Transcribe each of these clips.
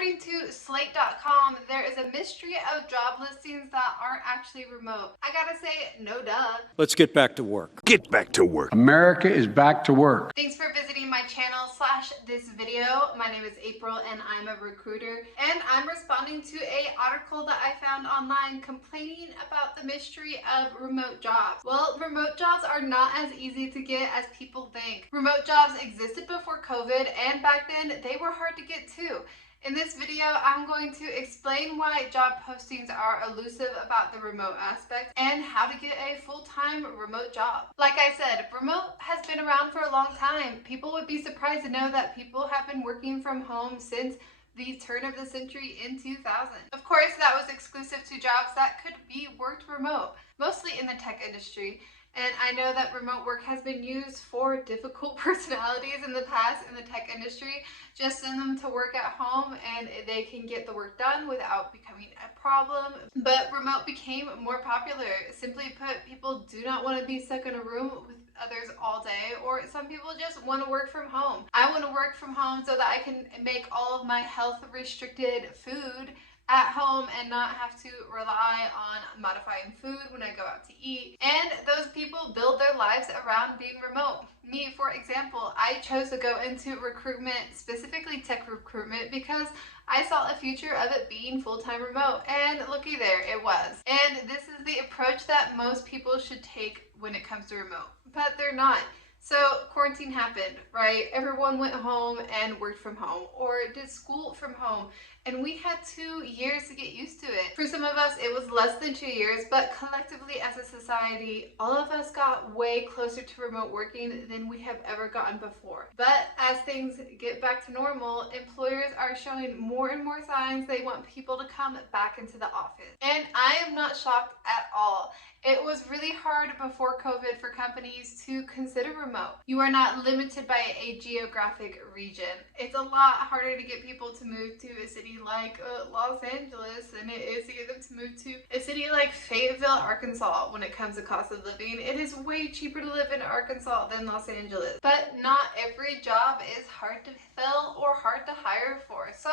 According to Slate.com, there is a mystery of job listings that aren't actually remote. I gotta say, no duh. Let's get back to work. Get back to work. America is back to work. Thanks for visiting my channel / this video. My name is April and I'm a recruiter, and I'm responding to an article that I found online complaining about the mystery of remote jobs. Well, remote jobs are not as easy to get as people think. Remote jobs existed before COVID, and back then they were hard to get too. In this video, I'm going to explain why job postings are elusive about the remote aspect and how to get a full-time remote job. Like I said, remote has been around for a long time. People would be surprised to know that people have been working from home since the turn of the century in 2000. Of course, that was exclusive to jobs that could be worked remote, mostly in the tech industry. And I know that remote work has been used for difficult personalities in the past in the tech industry. Just send them to work at home and they can get the work done without becoming a problem. But remote became more popular. Simply put, people do not want to be stuck in a room with others all day, or some people just want to work from home. I want to work from home so that I can make all of my health restricted food at home and not have to rely on modifying food when I go out to eat. And those people build their lives around being remote. Me, for example, I chose to go into recruitment, specifically tech recruitment, because I saw a future of it being full-time remote, and looky there, it was. And this is the approach that most people should take when it comes to remote, but they're not. So quarantine happened, right? Everyone went home and worked from home or did school from home. And we had 2 years to get used to it. For some of us, it was less than 2 years, but collectively as a society, all of us got way closer to remote working than we have ever gotten before. But as things get back to normal, employers are showing more and more signs they want people to come back into the office. And I am not shocked at all. It was really hard before COVID for companies to consider remote. You are not limited by a geographic region. It's a lot harder to get people to move to a city like Los Angeles than it is to get them to move to a city like Fayetteville, Arkansas. When it comes to cost of living, it is way cheaper to live in Arkansas than Los Angeles. But not every job is hard to fill or hard to hire for. So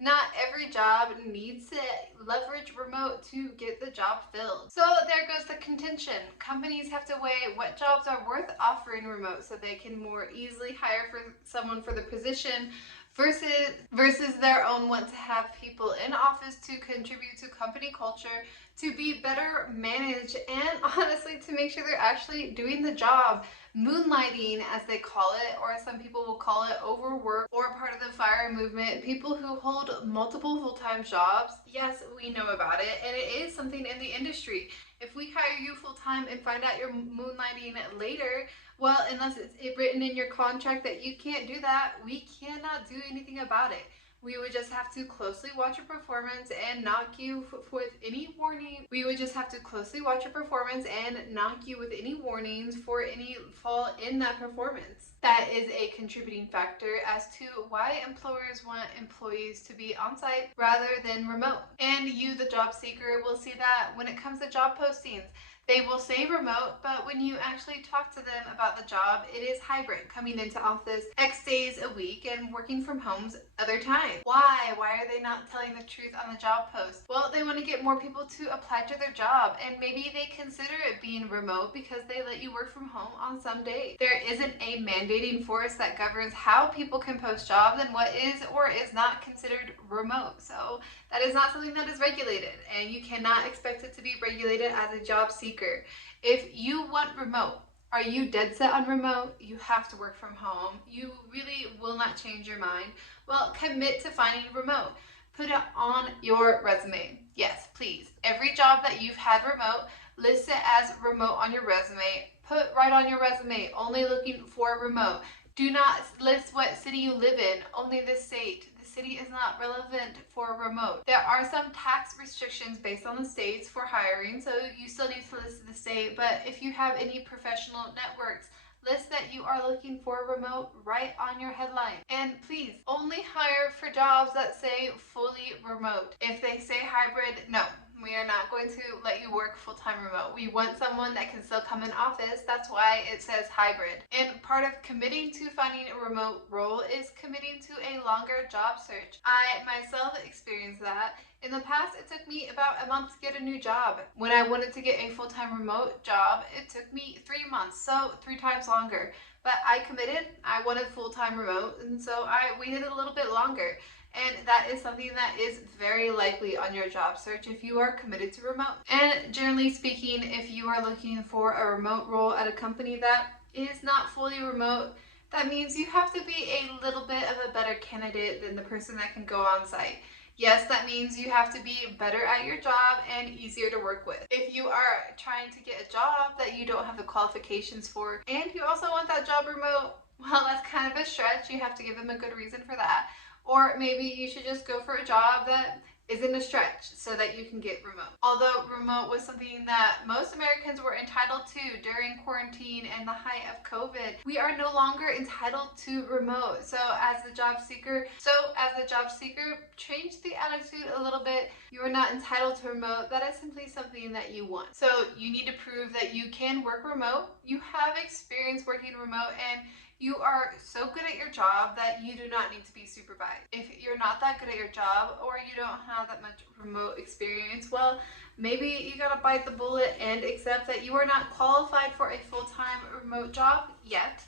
not every job needs to leverage remote to get the job filled. So there goes the contention. Companies have to weigh what jobs are worth offering remote so they can more easily hire for someone for the position versus their own want to have people in office to contribute to company culture, to be better managed, and honestly to make sure they're actually doing the job. Moonlighting, as they call it, or as some people will call it, overwork, or part of the FIRE movement. People who hold multiple full-time jobs, yes, we know about it, and it is something in the industry. If we hire you full-time and find out you're moonlighting later, well, unless it's written in your contract that you can't do that, we cannot do anything about it. We would just have to closely watch your performance and knock you with any warning. We would just have to closely watch your performance and knock you with any warnings for any fall in that performance. That is a contributing factor as to why employers want employees to be on site rather than remote. And you, the job seeker, will see that when it comes to job postings. They will say remote, but when you actually talk to them about the job, it is hybrid, coming into office X days a week and working from homes other times. Why? Why are they not telling the truth on the job post? Well, they want to get more people to apply to their job, and maybe they consider it being remote because they let you work from home on some days. There isn't a mandating force that governs how people can post jobs and what is or is not considered remote. So that is not something that is regulated, and you cannot expect it to be regulated as a job seeker. If you want remote, are you dead set on remote? You have to work from home. You really will not change your mind. Well, commit to finding remote. Put it on your resume. Yes, please. Every job that you've had remote, list it as remote on your resume. Put right on your resume, only looking for remote. Do not list what city you live in, only the state. City is not relevant for remote. There are some tax restrictions based on the states for hiring, so you still need to list the state, but if you have any professional networks, list that you are looking for remote right on your headline. And please, only hire for jobs that say fully remote. If they say hybrid, no. We are not going to let you work full-time remote. We want someone that can still come in office. That's why it says hybrid. And part of committing to finding a remote role is committing to a longer job search. I myself experienced that. In the past, it took me about a month to get a new job. When I wanted to get a full-time remote job, it took me 3 months, so 3 times longer. But I committed, I wanted full-time remote, and so I waited a little bit longer. And that is something that is very likely on your job search if you are committed to remote. And generally speaking, if you are looking for a remote role at a company that is not fully remote, that means you have to be a little bit of a better candidate than the person that can go on site. Yes, that means you have to be better at your job and easier to work with. If you are trying to get a job that you don't have the qualifications for, and you also want that job remote, well, that's kind of a stretch. You have to give them a good reason for that. Or maybe you should just go for a job that isn't a stretch so that you can get remote. Although remote was something that most Americans were entitled to during quarantine and the height of COVID, we are no longer entitled to remote. So as the job seeker, change the attitude a little bit. You are not entitled to remote. That is simply something that you want. So you need to prove that you can work remote. You have experience working remote, and you are so good at your job that you do not need to be supervised. If you're not that good at your job, or you don't have that much remote experience, well, maybe you gotta bite the bullet and accept that you are not qualified for a full-time remote job yet.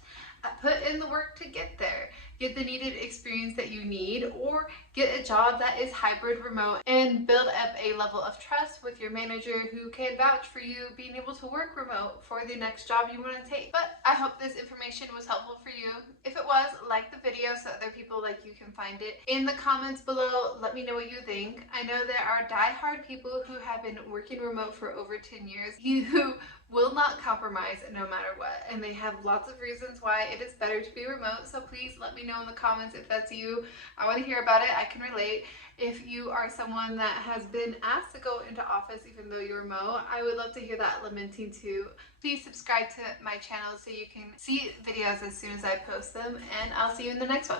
Put in the work to get there. Get the needed experience that you need, or get a job that is hybrid remote, and build up a level of trust with your manager who can vouch for you being able to work remote for the next job you want to take. But I hope this information was helpful for you. If it was, like the video so other people like you can find it. In the comments below, let me know what you think. I know there are die-hard people who have been working remote for over 10 years who will not compromise no matter what, and they have lots of reasons why it is better to be remote. So please let me know in the comments if that's you. I want to hear about it. I can relate. If you are someone that has been asked to go into office even though you're remote, I would love to hear that lamenting too. Please subscribe to my channel so you can see videos as soon as I post them, and I'll see you in the next one.